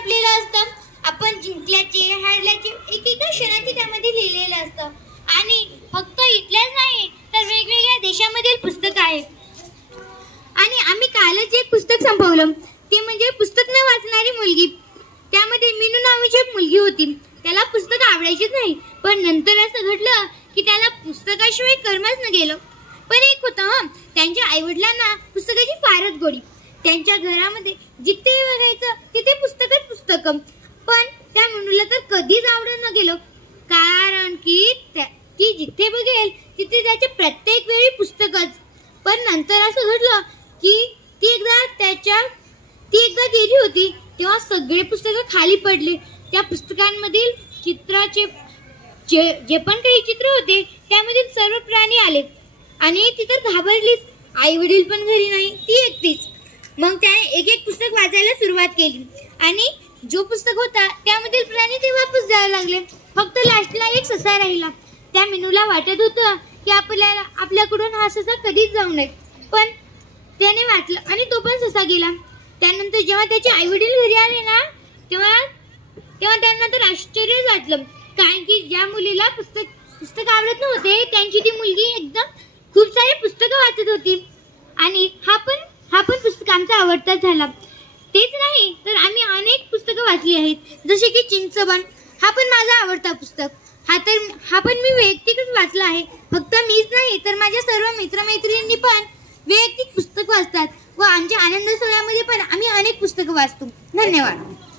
छापलेलं असतं. आपण जिंकल्याचे हारल्याचे एकेका क्षणाचे त्यामध्ये लिहिलेलं असतं. आणि फक्त इथल्याच नाही तर वेगवेगळ्या देशामधील पुस्तक आहे. आणि आम्ही कालच एक पुस्तक संपवलं, ते म्हणजे पुस्तक न वाचणारी मुलगी. त्यामध्ये मीनू नावाची एक मुलगी होती. त्याला पुस्तक आवडायचीच नाही, पण नंतर असं घडलं की त्याला पुस्तकाशिवाय कर्मच न गेलं. पण एक होतं, त्यांच्या आईवडिलांना पुस्तकाची फारच गोडी. त्यांच्या घरामध्ये जिथे बघायचं तिथे पुस्तकच पुस्तक. पण त्या मुलीला तर कधीच आवडत न गेलं, कारण की ती जिथे बघेल तिथे त्याचे प्रत्येक वेळी पुस्तकच. पण नंतर असं घडलं की ती एकदा गेली होती, तेव्हा सगळे पुस्तकं खाली पडले. त्या पुस्तकांमधील चित्राचे जे पण काही चित्र होते त्यामधील सर्व प्राणी आले आणि ती तर घाबरलीच. आई वडील पण घरी नाही, ती एकटीच. मग त्याने एक एक पुस्तक वाचायला सुरुवात केली आणि जो पुस्तक होता त्यामधील प्राणी ते वापस जायला लागले. फक्त लास्टला एक ससा राहिला. त्या मीनूला वाटत होतं की आपल्याकडून हा ससा कधीच जाऊ नये, पण त्याने वाचलं आणि तो पण ससा गेला. त्यानंतर जेव्हा त्याचे आई वडील घरी आले ना, तेव्हा त्यांना तर आश्चर्यच वाटलं, कारण की ज्या मुलीला पुस्तक आवडत नव्हते त्यांची ती मुलगी एकदम खूप सारे पुस्तकं वाचत होती. आणि हा पण पुस्तक आमचा आवडताच झाला. तेच नाही तर आम्ही अनेक पुस्तकं वाचली आहेत, जसे की चिंचबन. हा पण माझा आवडता पुस्तक. हा पण मी वैयक्तिकच वाचला आहे. फक्त मीच नाही तर माझ्या सर्व मित्रमैत्रिणींनी पण वैयक्तिक पुस्तक वाचतात व आमच्या आनंद सोहळ्यामध्ये पण आम्ही अनेक पुस्तकं वाचतो. धन्यवाद.